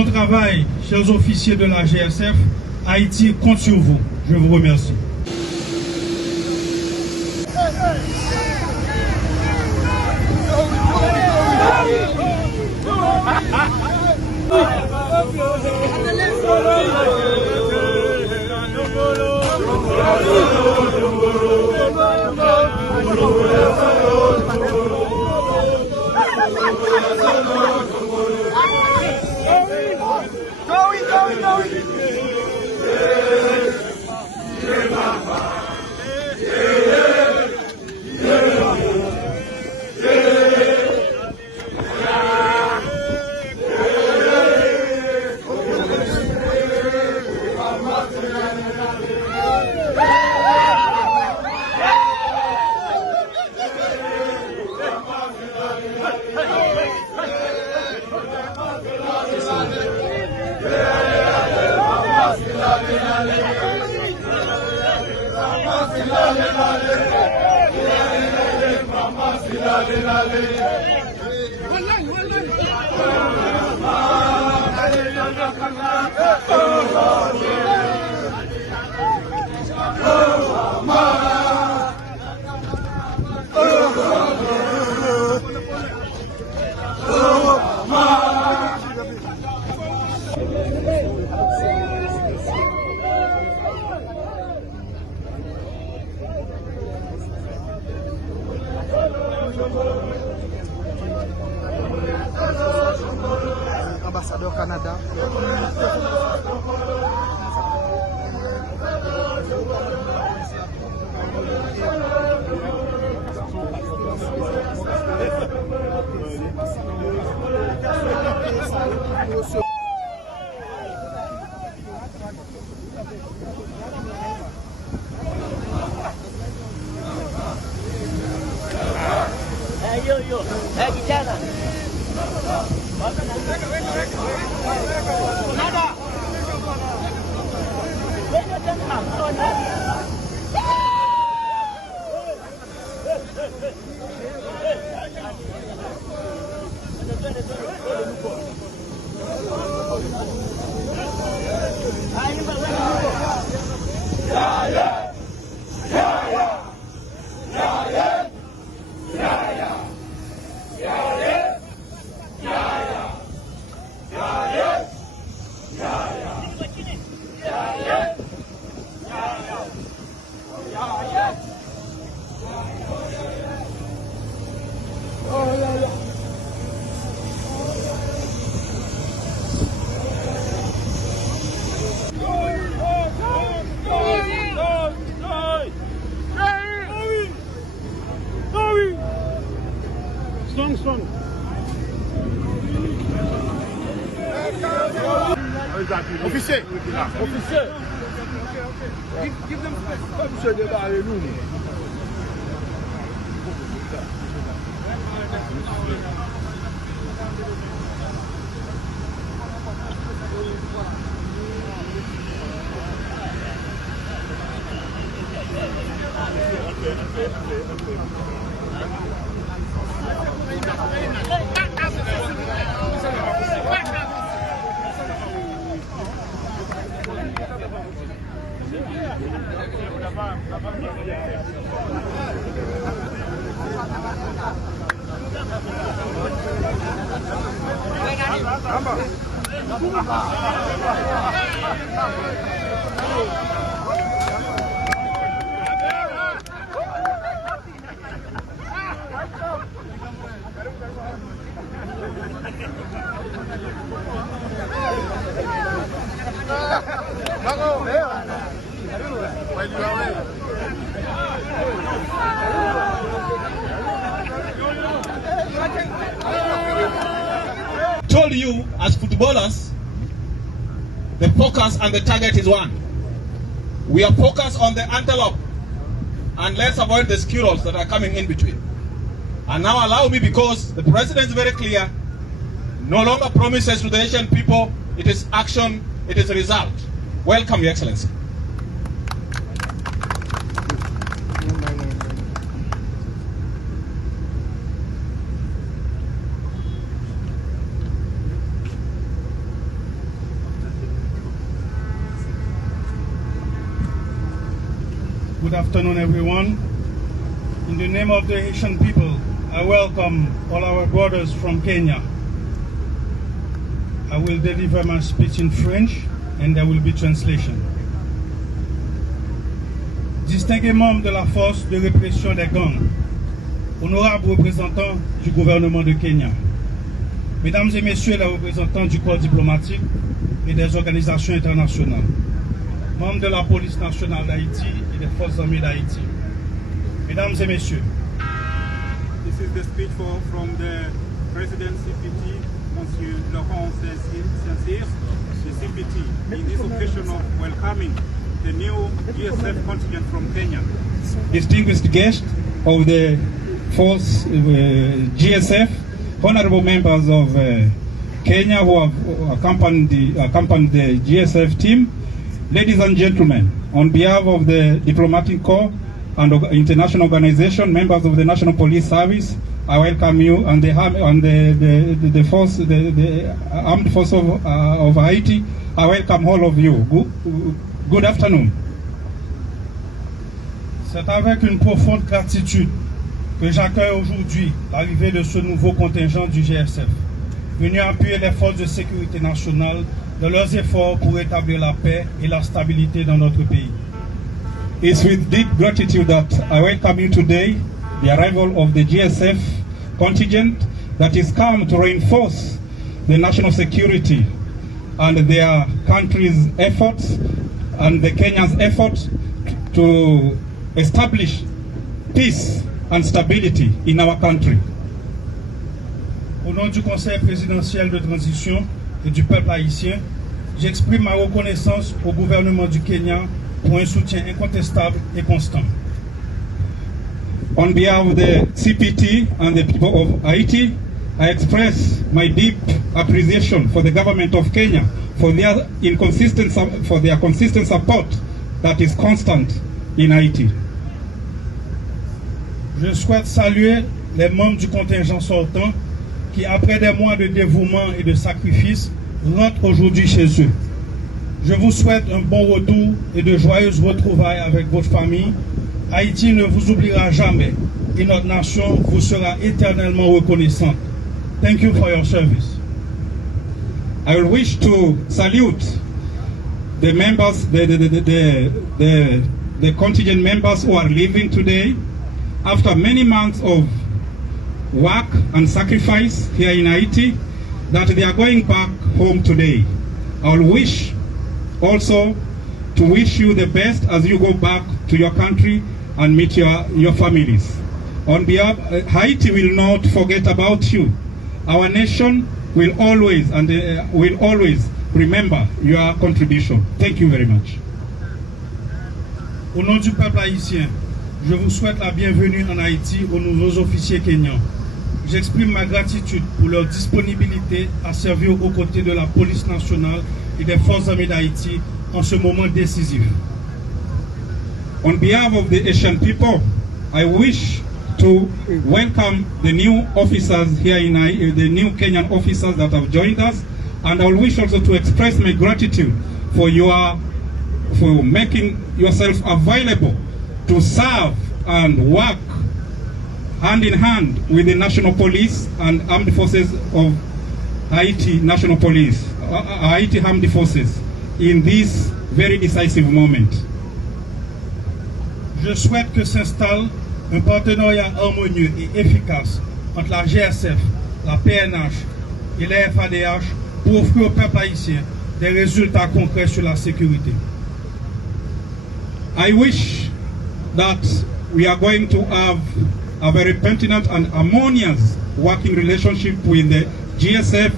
Bon travail, chers officiers de la GSF. Haïti compte sur vous. Je vous remercie. Ambassadeur Canada. Strong. Officier. Give them space. Told you as footballers, the focus and the target is one. We are focused on the antelope, and let's avoid the squirrels that are coming in between. And now allow me, because the president is very clear, no longer promises to the Asian people, it is action, it is result. Welcome, Your Excellency. Good afternoon, everyone. In the name of the Haitian people, I welcome all our brothers from Kenya. I will deliver my speech in French and there will be translation. Distingués membres de la force de répression des gangs, honorables représentants du gouvernement de Kenya, mesdames et messieurs les représentants du corps diplomatique et des organisations internationales, membres de la police nationale d'Haïti et des forces armées d'Haïti, mesdames et messieurs. This is the speech from the President CPT, Monsieur Laurent Saint-Cyr, the CPT, in this occasion of welcoming the new GSF contingent from Kenya. Distinguished guests of the force GSF, honorable members of Kenya who have accompanied the GSF team, ladies and gentlemen, on behalf of the diplomatic corps and international organization, members of the National Police Service, I welcome you and the armed force of Haiti. I welcome all of you. Good afternoon. C'est avec une profonde gratitude que j'accueille aujourd'hui l'arrivée de ce nouveau contingent du GSF, venu appuyer les forces de sécurité nationale dans leurs efforts pour établir la paix et la stabilité dans notre pays. It's with deep gratitude that I welcome you today, the arrival of the GSF contingent that is come to reinforce the national security and their country's efforts and the Kenya's effort to establish peace and stability in our country. Au nom du Conseil présidentiel de transition et du peuple haïtien, j'exprime ma reconnaissance au gouvernement du Kenya pour un soutien incontestable et constant. On behalf of the CPT and the people of Haiti, I express my deep appreciation for the government of Kenya for their consistent support that is constant in Haiti. Je souhaite saluer les membres du contingent sortant qui, après des mois de dévouement et de sacrifice, rentrent aujourd'hui chez eux. Je vous souhaite un bon retour et de joyeuses retrouvailles avec votre famille. Haïti ne vous oubliera jamais et notre nation vous sera éternellement reconnaissante. Thank you for your service. I will wish to salute the members, the contingent members who are leaving today after many months of work and sacrifice here in Haiti, that they are going back home today. I will wish also to wish you the best as you go back to your country and meet your families. On behalf, Haiti will not forget about you. Our nation will always remember your contribution. Thank you very much. Au nom du peuple haïtien, je vous souhaite la bienvenue en Haïti aux nouveaux officiers kenyans. J'exprime ma gratitude pour leur disponibilité à servir aux côtés de la police nationale et des forces armées d'Haïti en ce moment décisif. On behalf of the Asian people, I wish to welcome the new officers here in the new Kenyan officers that have joined us, and I wish also to express my gratitude for making yourself available to serve and work hand in hand with the National Police and Armed Forces of Haiti National Police, Haiti Armed Forces, in this very decisive moment. Je souhaite que s'installe un partenariat harmonieux et efficace entre la GSF, la PNH et la FADH pour offrir au peuple haïtien des résultats concrets sur la sécurité. I wish that we are going to have a very pertinent and harmonious working relationship with the GSF,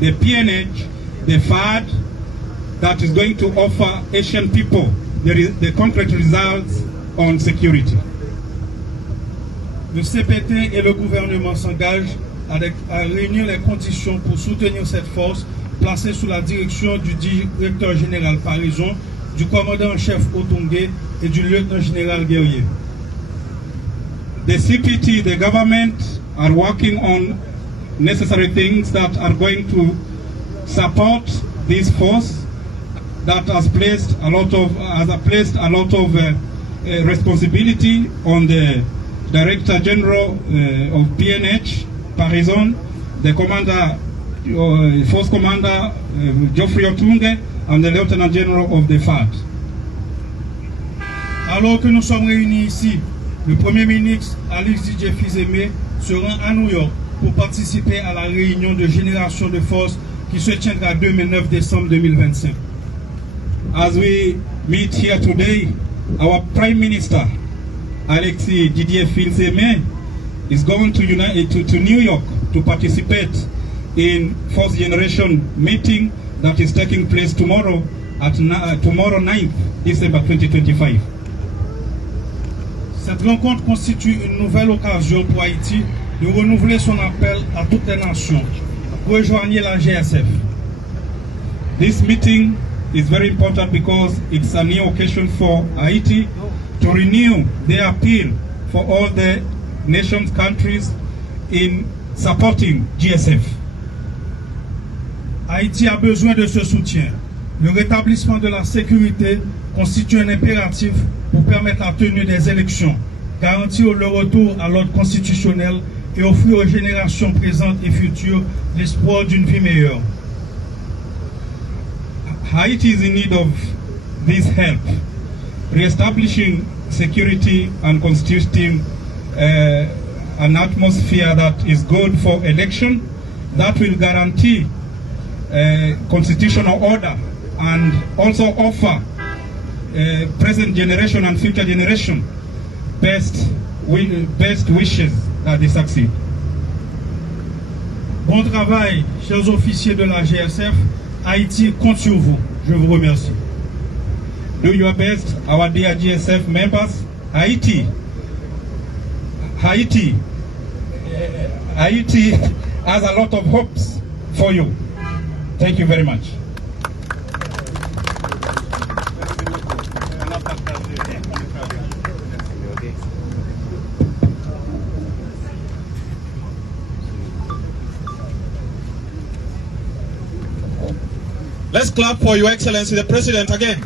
the PNH, the FAD, that is going to offer Asian people the concrete results on security. Le CPT et le gouvernement s'engagent à réunir les conditions pour soutenir cette force placée sous la direction du directeur général Parison, du commandant-en-chef Otongue et du lieutenant-général Guerrier. The CPT, the government, are working on necessary things that are going to support this force that has placed a lot of responsibility on the Director General of PNH, Parizon, the Commander, Force Commander Geoffrey Otunge, and the Lieutenant General of the FAD. Alors que nous sommes réunis ici, le Premier ministre Alex Fizeme se rend à New York pour participer à la réunion de génération de force qui se tiendra demain 9 décembre 2025. As we meet here today, our Prime Minister Alexis Didier Filseme is going to New York to participate in fourth generation meeting that is taking place tomorrow at tomorrow 9th December 2025. Cette rencontre constitue une nouvelle occasion pour Haïti de renouveler son appel à toutes les nations pour rejoindre la GSF. This meeting is very important because it's a new occasion for Haiti to renew their appeal for all the nations, countries in supporting GSF. Haïti a besoin de ce soutien. Le rétablissement de la sécurité constitue un impératif pour permettre la tenue des élections, garantir le retour à l'ordre constitutionnel et offrir aux générations présentes et futures l'espoir d'une vie meilleure. Haiti is in need of this help, re-establishing security and constituting an atmosphere that is good for election, that will guarantee constitutional order and also offer present generation and future generation best wishes that they succeed. Bon travail, chers officiers de la GSF. Haïti compte sur vous. Je vous remercie. Do your best, our dear GSF members. Haiti has a lot of hopes for you. Thank you very much. Let's clap for Your Excellency the President again.